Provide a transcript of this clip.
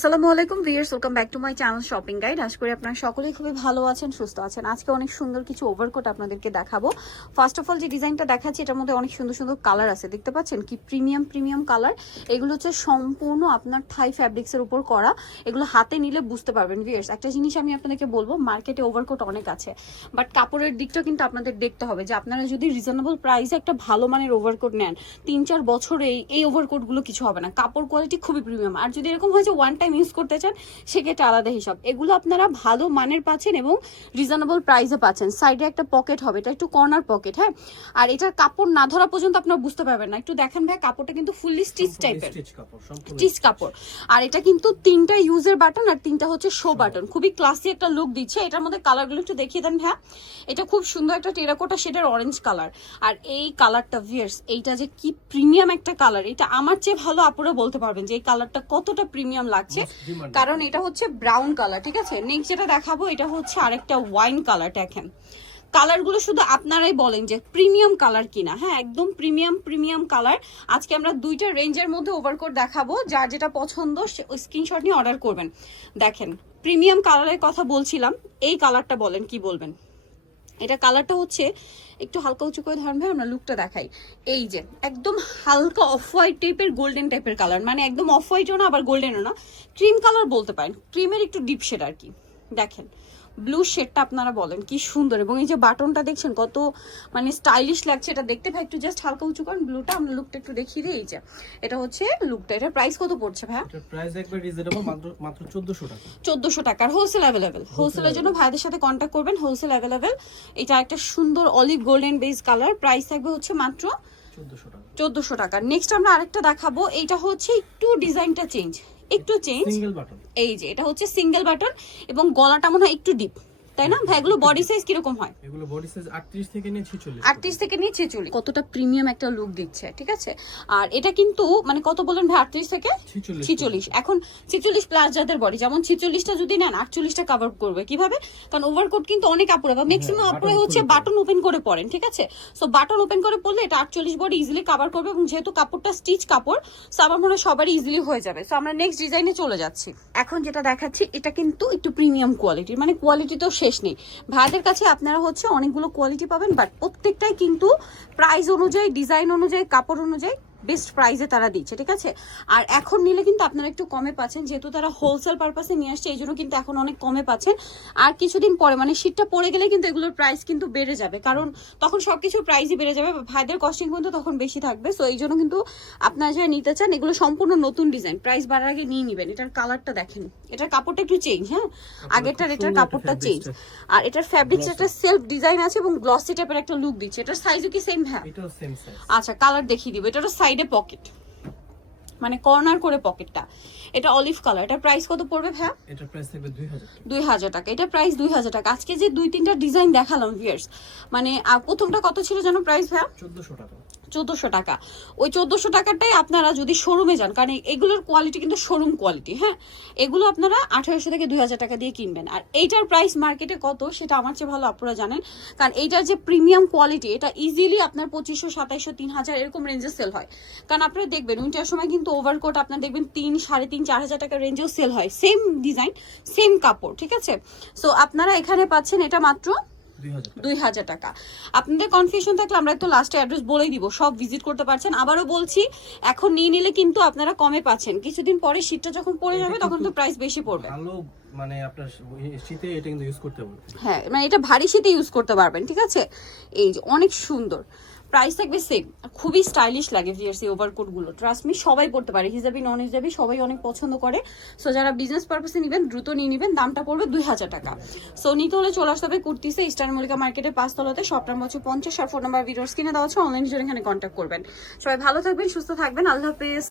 আসসালামু আলাইকুম viewers, welcome back to my channel shopping guide. আশা করি আপনারা সকলেই খুবই ভালো আছেন, সুস্থ আছেন। আজকে অনেক সুন্দর কিছু ওভারকোট আপনাদেরকে দেখাবো। ফার্স্ট অফ অল যে ডিজাইনটা দেখাচ্ছি এটার মধ্যে অনেক সুন্দর সুন্দর কালার আছে, দেখতে পাচ্ছেন কি প্রিমিয়াম কালার। এগুলো হচ্ছে সম্পূর্ণ আপনার থাই ফ্যাব্রিক্সের উপর করা। এগুলো হাতে নিলে বুঝতে পারবেন ভিউয়ার্স। একটা জিনিস আমি আপনাদেরকে বলবো, মার্কেটে ওভারকোট অনেক আছে, বাট কাপড়ের দিকটা কিন্তু আপনাদের দেখতে হবে যে আপনারা যদি রিজনেবল প্রাইসে একটা ভালো মানের ওভারকোট নেন, 3-4 বছরে এই ওভারকোটগুলো কিছু হবে না। কাপড় কোয়ালিটি খুবই প্রিমিয়াম। আর যদি এরকম হয় যে ওয়ান টাইম ইউজ করতে চান, সেক্ষেত্রে আলাদা হিসাব। এগুলো আপনারা ভালো মানের পাচ্ছেন এবং রিজনেবল প্রাইসে পাচ্ছেন। সাইডে একটা পকেট হবে, এটা একটু কর্নার পকেট, হ্যাঁ। আর এটার কাপড় না ধরা পর্যন্ত আপনারা বুঝতে পারবেন না। একটু দেখেন ভাই, কাপড়টা কিন্তু ফুললি স্টিচ টাইপের, স্টিচ কাপড়। আর এটা কিন্তু 3টা ইউজের বাটন আর 3টা হচ্ছে শো বাটন। খুবই ক্লাসি একটা লুক দিচ্ছে। এটার মধ্যে কালারগুলো একটু দেখিয়ে দেন ভাই। এটা খুব সুন্দর একটা টেরাকোটা শেডের অরেঞ্জ কালার। আর এই কালারটা ভিউয়ার্স, এইটা যে কি প্রিমিয়াম একটা কালার, এটা আমার চেয়ে ভালো আপুরা বলতে পারবেন যে এই কালারটা কতটা প্রিমিয়াম লাগছে, কারণ এটা হচ্ছে ব্রাউন কালার। ঠিক আছে, নেক্সট যেটা দেখাবো এটা হচ্ছে আরেকটা ওয়াইন কালার। দেখেন কালারগুলো শুধু আপনারাই বলেন যে প্রিমিয়াম কালার কিনা। হ্যাঁ, একদম প্রিমিয়াম কালার। আজকে আমরা 2টা রেঞ্জের মধ্যে ওভারকোট দেখাবো, যার যেটা পছন্দ স্ক্রিনশট নিয়ে অর্ডার করবেন। দেখেন প্রিমিয়াম কালারের কথা বলছিলাম, এই কালারটা বলেন কি বলবেন। এটা কালারটা হচ্ছে একটু হালকা উঁচু করে ধরেন ভাই, আমরা লুকটা দেখাই। এই যে একদম হালকা অফ হোয়াইট টাইপের, গোল্ডেন টাইপের কালার, মানে একদম অফ হোয়াইটও না আবার গোল্ডেনও না, ক্রিম কালার বলতে পারেন, ক্রিমের একটু ডিপ শেড আর কি। দেখেন ব্লু শেডটা আপনারা বলেন কি সুন্দর, এবং এই যে বাটনটা দেখছেন কত মানে স্টাইলিশ লাগছে এটা দেখতে। ভাই একটু জাস্ট হালকা উঁচু করেন ব্লুটা, আমরা লুকটা একটু দেখিয়ে দিই। এই যে এটা হচ্ছে লুকটা। এটার প্রাইস কত পড়ছে ভাই? এটার প্রাইস একবার রিজনেবল, মাত্র 1400 টাকা। 1400 টাকা। আর হোলসেল অ্যাভেলেবেল, হোলসেলের জন্য ভাইদের সাথে কন্ট্যাক্ট করবেন, হোলসেল অ্যাভেলেবেল। এটা একটা সুন্দর olive golden base colour, price থাকবে হচ্ছে মাত্র 1400 টাকা। নেক্সট আমরা আরেকটা দেখাবো, এইটা হচ্ছে একটু ডিজাইনটা চেঞ্জ, একটু চেঞ্জ। সিঙ্গেল বাটন, এই যে এটা হচ্ছে সিঙ্গেল বাটন এবং গলাটা মনে হয় একটু ডিপ, তাই না ভাই? এগুলো বডি সাইজ কিরকম হয়? এগুলো বডি সাইজ 38 থেকে নিয়ে 46, 38 থেকে নিয়ে 46। কতটা প্রিমিয়াম একটা লুক দিচ্ছে, ঠিক আছে। আর এটা কিন্তু মানে কত বলেন ভাই? 38 থেকে 46। এখন 46 প্লাস যাদের বডি, যেমন 46টা যদি নেন 48টা কভার করবে কিভাবে? কারণ ওভারকোট কিন্তু অনেক আপুরা বা ম্যাক্সিমাম আপুরা হচ্ছে বাটন ওপেন করে পরেন, ঠিক আছে। সো বাটন ওপেন করে পড়লে এটা 48 বডি ইজিলি কভার করবে, এবং যেহেতু কাপড়টা স্টিচ কাপড়, সো আমার মনে হয় সবারই ইজিলি হয়ে যাবে। সো আমরা নেক্সট ডিজাইনে চলে যাচ্ছি। এখন যেটা দেখাচ্ছি এটা কিন্তু একটু প্রিমিয়াম কোয়ালিটির, মানে কোয়ালিটি তো শেষ নেই। ভাইদের কাছে আপনারা হচ্ছে অনেকগুলো কোয়ালিটি পাবেন, বাট প্রত্যেকটাই কিন্তু প্রাইস অনুযায়ী, ডিজাইন অনুযায়ী, কাপড় অনুযায়ী বেস্ট প্রাইসে তারা দিচ্ছে, ঠিক আছে। আর এখন নিলে কিন্তু আপনারা একটু কমে পাচ্ছেন, যেহেতু তারা হোলসেল পারপাসে নিয়ে আসছে, এই জন্য কিন্তু এখন অনেক কমে পাচ্ছেন। আর কিছুদিন পরে মানে শীতটা পড়ে গেলে কিন্তু এগুলোর প্রাইস কিন্তু বেড়ে যাবে, কারণ তখন সবকিছুর প্রাইসই বেড়ে যাবে, ভাইদের কস্টিং কিন্তু তখন বেশি থাকবে। সো এই জন্য কিন্তু আপনারা যারা নিতে চান, এগুলো সম্পূর্ণ নতুন ডিজাইন, প্রাইস বাড়ার আগে নিয়ে নেবেন। এটার কালারটা দেখেন, এটার কাপড়টা একটু চেঞ্জ, হ্যাঁ, আগেরটার এটার কাপড়টা চেঞ্জ। আর এটার ফ্যাব্রিক্স একটা সেলফ ডিজাইন আছে এবং গ্লসি টাইপের একটা লুক দিচ্ছে। এটার সাইজও কি সেম? হ্যাঁ, এটাও সেম সাইজ। আচ্ছা, কালার দেখিয়ে দিব। এটারও সাইডে পকেট, মানে কর্নার করে পকেটটা। এটা অলিভ কালার। এটার প্রাইস কত পড়বে ভাই? এটার প্রাইস থাকবে 2000 টাকা। এটা প্রাইস 2000 টাকা। আজকে যে 2-3টা ডিজাইন দেখালাম ভিউয়ার্স, মানে প্রথমটা কত ছিল যেন প্রাইস ভাই? 1400 টাকা। 1400 টাকা। ওই 1400 টাকাটাই আপনারা যদি শোরুমে যান, কারণ এগুলোর কোয়ালিটি কিন্তু শোরুম কোয়ালিটি, হ্যাঁ, এগুলো আপনারা 1800 থেকে 2000 টাকা দিয়ে কিনবেন। আর এইটার প্রাইস মার্কেটে কত সেটা আমার চেয়ে ভালো আপনারা জানেন, কারণ এইটার যে প্রিমিয়াম কোয়ালিটি, এটা ইজিলি আপনার 2500, 2700, 3000 এরকম রেঞ্জে সেল হয়। কারণ আপনারা দেখবেন উইন্টার সময় কিন্তু ওভারকোট আপনার দেখবেন 3, 3.5, 4000 টাকার রেঞ্জেও সেল হয়, সেম ডিজাইন, সেম কাপড়, ঠিক আছে। সো আপনারা এখানে পাচ্ছেন এটা মাত্র 2000 টাকা। আপনাদের কনফিউশন থাকলে আমরা একটু লাস্টে অ্যাড্রেস বলেই দিব, সব ভিজিট করতে পারছেন। আবারও বলছি, এখন নিয়ে নিলে কিন্তু আপনারা কমে পাচ্ছেন, কিছুদিন পরে শীতটা যখন পড়ে যাবে তখন তো প্রাইস বেশি পড়বে। ভালো, মানে আপনার শীতে এটা কিন্তু ইউজ করতে পারবেন, হ্যাঁ, মানে এটা ভারী শীতে ইউজ করতে পারবেন, ঠিক আছে। এই যে অনেক সুন্দর, প্রাইস থাকবে সেম। খুবই স্টাইলিশ লাগে ভিউয়ার্স এই ওভারকোট গুলো, ট্রাস্ট মি, সবাই পড়তে পারে, হিজাবি নন হিজাবি সবাই অনেক পছন্দ করে। সো যারা বিজনেস পারপাসে নেবেন দ্রুত নিয়ে নেবেন, দামটা পড়বে 2000 টাকা। সো নিতে হলে চলে আসতে হবে কুর্তিসে, ইস্টার্ন মল্লিকা মার্কেটের 5 তলাতে, শপ নাম্বার হচ্ছে 50, আর ফোন নাম্বার ভিডিওর স্ক্রিনে দেওয়া আছে, অনলাইনে জন্য এখানে কন্ট্যাক্ট করবেন। সবাই ভালো থাকবেন, সুস্থ থাকবেন, আল্লাহ হাফেজ।